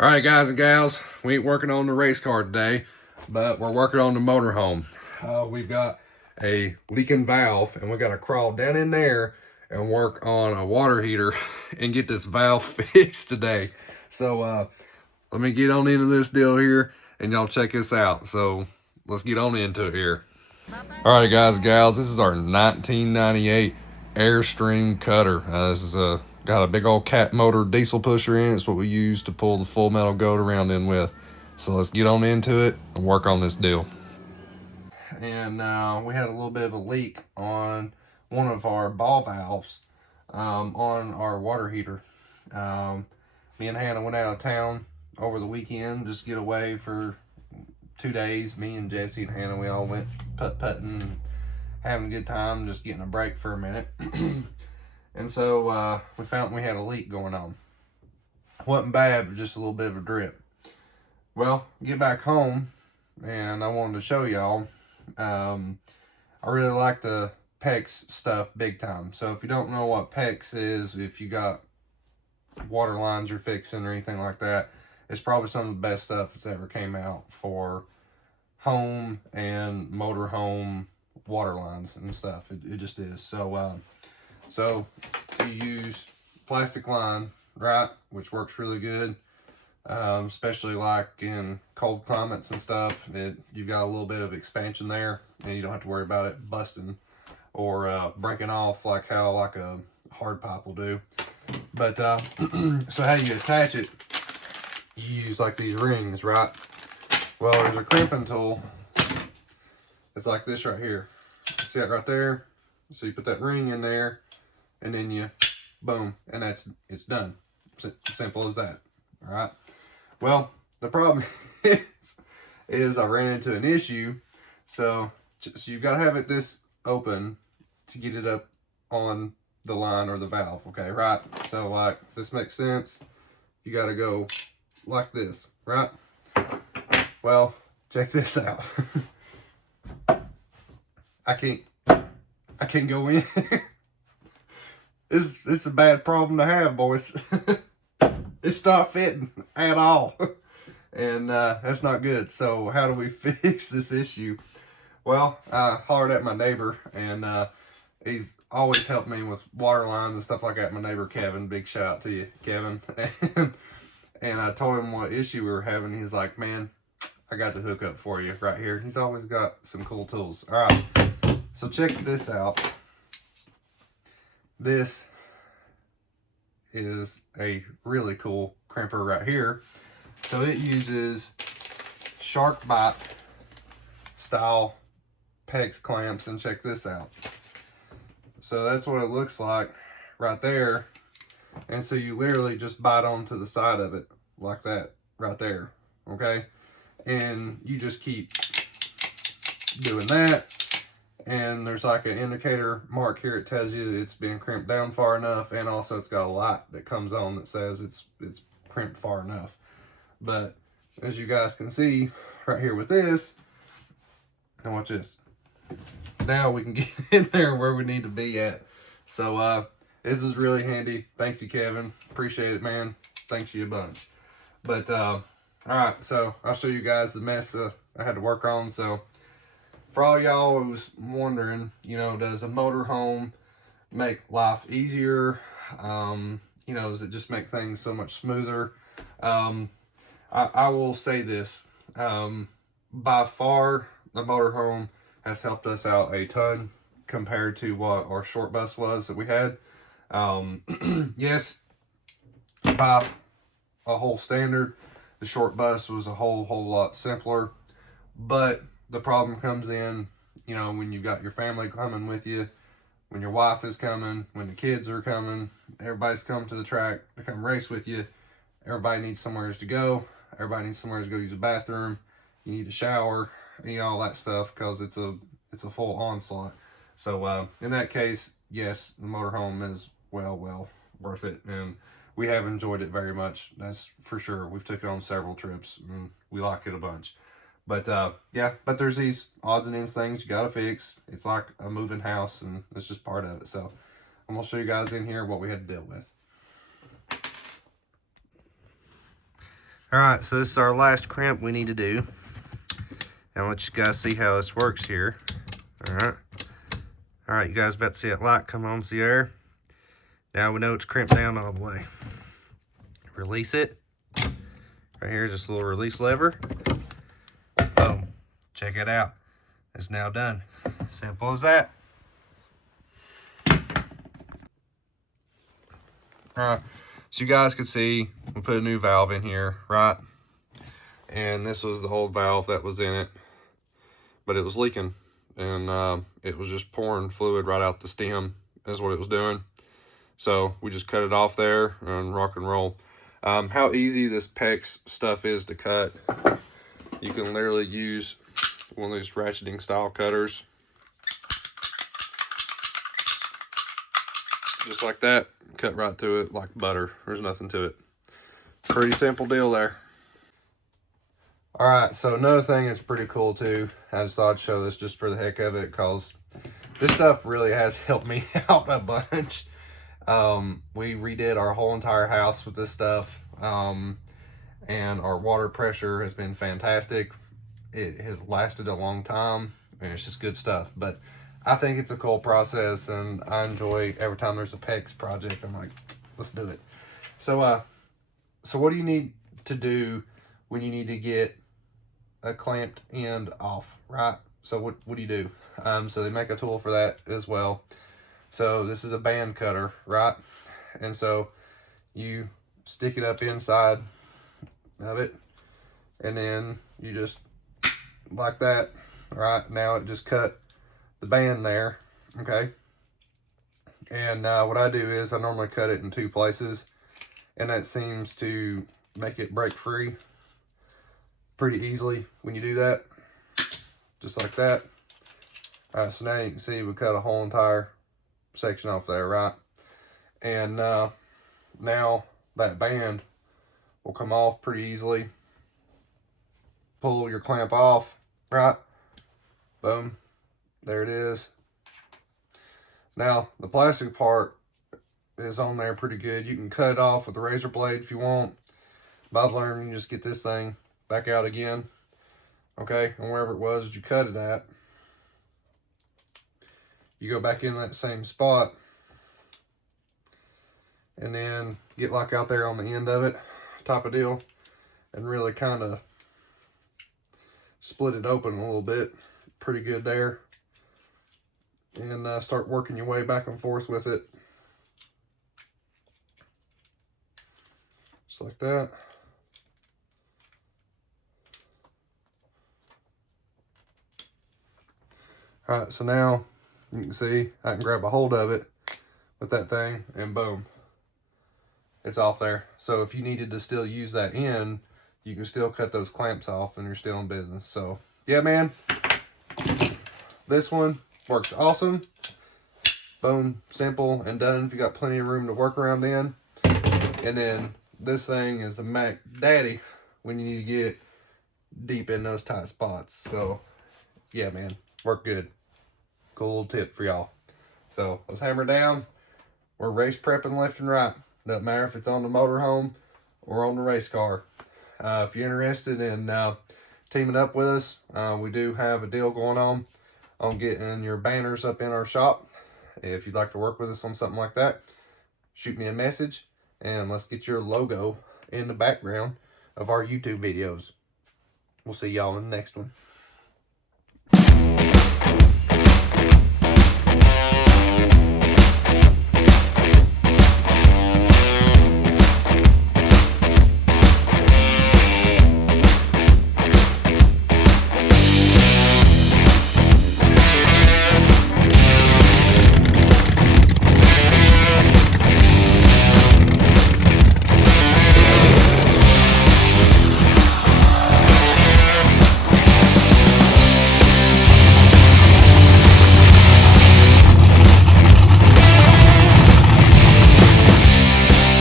All right, guys and gals, we ain't working on the race car today, but we're working on the motorhome. We've got a leaking valve, and we got to crawl down in there and work on a water heater and get this valve fixed today. So let me get on into this deal here, and y'all check this out. So let's get on into it here. All right, guys and gals, this is our 1998 Airstream cutter. This is got a big old cat motor diesel pusher in it. It's what we use to pull the full metal goat around in with. So let's get on into it and work on this deal. And we had a little bit of a leak on one of our ball valves on our water heater. Me and Hannah went out of town over the weekend, just get away for 2 days. Me and Jesse and Hannah, we all went putt-putting, having a good time, just getting a break for a minute. And so we found we had a leak going on. Wasn't bad, but just a little bit of a drip. Well, get back home, and I wanted to show y'all. I really like the PEX stuff big time. So if you don't know what PEX is, if you got water lines you're fixing or anything like that, it's probably some of the best stuff that's ever came out for home and motorhome water lines and stuff. It just is. So you use plastic line, right, which works really good, especially like in cold climates and stuff. You've got a little bit of expansion there, and you don't have to worry about it busting or breaking off like how like a hard pipe will do. But so how you attach it, you use like these rings, right? Well, there's a crimping tool. It's like this right here. See it right there? So you put that ring in there, and then you, boom, and it's done. Simple as that. All right. Well, the problem is I ran into an issue. So you've got to have it this open to get it up on the line or the valve. Okay, right? So like, if this makes sense, you got to go like this, right? Well, check this out. I can't go in. This is a bad problem to have, boys. It's not fitting at all, and that's not good. So how do we fix this issue? Well, I hollered at my neighbor, and he's always helped me with water lines and stuff like that. My neighbor Kevin, big shout out to you, Kevin. And I told him what issue we were having. He's like, man, I got the hookup for you right here. He's always got some cool tools. All right, so check this out. This is a really cool crimper right here. So it uses shark bite style PEX clamps, and check this out. So that's what it looks like right there. And so you literally just bite onto the side of it like that right there, okay? And you just keep doing that, and there's like an indicator mark here. It tells you it's been crimped down far enough, and also it's got a light that comes on that says it's crimped far enough. But as you guys can see right here with this, and watch this, now we can get in there where we need to be at. So this is really handy. Thanks to Kevin, appreciate it, man. Thanks you a bunch. But all right, so I'll show you guys the mess I had to work on. So for all y'all who's wondering, does a motorhome make life easier? Does it just make things so much smoother? I will say this, by far the motorhome has helped us out a ton compared to what our short bus was that we had. Yes, by a whole standard, the short bus was a whole lot simpler, but the problem comes in, when you've got your family coming with you, when your wife is coming, when the kids are coming, everybody's coming to the track to come race with you. Everybody needs somewhere to go. Everybody needs somewhere to go use a bathroom. You need a shower, all that stuff, because it's a full onslaught. So in that case, yes, the motorhome is well worth it, and we have enjoyed it very much. That's for sure. We've took it on several trips, and we like it a bunch. But yeah, but there's these odds and ends things you gotta fix. It's like a moving house, and it's just part of it. So I'm gonna show you guys in here what we had to deal with. All right, so this is our last crimp we need to do. And I'll let you guys see how this works here. All right, you guys about to see that light come on, see there? Now we know it's crimped down all the way. Release it. Right here's this little release lever. Boom. Check it out. It's now done. Simple as that. Alright, so you guys can see we put a new valve in here, right? And this was the old valve that was in it, but it was leaking, and it was just pouring fluid right out the stem. That's what it was doing. So we just cut it off there and rock and roll. How easy this PEX stuff is to cut. You can literally use one of these ratcheting style cutters. Just like that, cut right through it like butter. There's nothing to it. Pretty simple deal there. All right, so another thing that's pretty cool too, I just thought I'd show this just for the heck of it, because this stuff really has helped me out a bunch. We redid our whole entire house with this stuff, and our water pressure has been fantastic. It has lasted a long time, and it's just good stuff. But I think it's a cool process, and I enjoy every time there's a PEX project. I'm like, let's do it. So what do you need to do when you need to get a clamped end off, right? So what do you do? So they make a tool for that as well. So this is a band cutter, right? And so you stick it up inside of it, and then you just like that, right? Now it just cut the band there, okay? And what I do is I normally cut it in 2 places, and that seems to make it break free pretty easily when you do that, just like that. All right, so now you can see we cut a whole entire section off there, right? And now that band will come off pretty easily. Pull your clamp off, right? Boom, there it is. Now the plastic part is on there pretty good. You can cut it off with a razor blade if you want. But I've learned you can just get this thing back out again, okay? And wherever it was that you cut it at, you go back in that same spot, and then get like out there on the end of it, type of deal, and really kind of split it open a little bit, pretty good there, and start working your way back and forth with it, just like that. All right, so now you can see I can grab a hold of it with that thing, and boom, it's off there. So if you needed to still use that end, you can still cut those clamps off and you're still in business. So yeah, man, this one works awesome. Boom, simple and done. If you got plenty of room to work around in. And then this thing is the Mac Daddy when you need to get deep in those tight spots. So yeah, man, work good. Cool little tip for y'all. So let's hammer down. We're race prepping left and right. Doesn't matter if it's on the motorhome or on the race car. If you're interested in teaming up with us, we do have a deal going on getting your banners up in our shop. If you'd like to work with us on something like that, shoot me a message and let's get your logo in the background of our YouTube videos. We'll see y'all in the next one.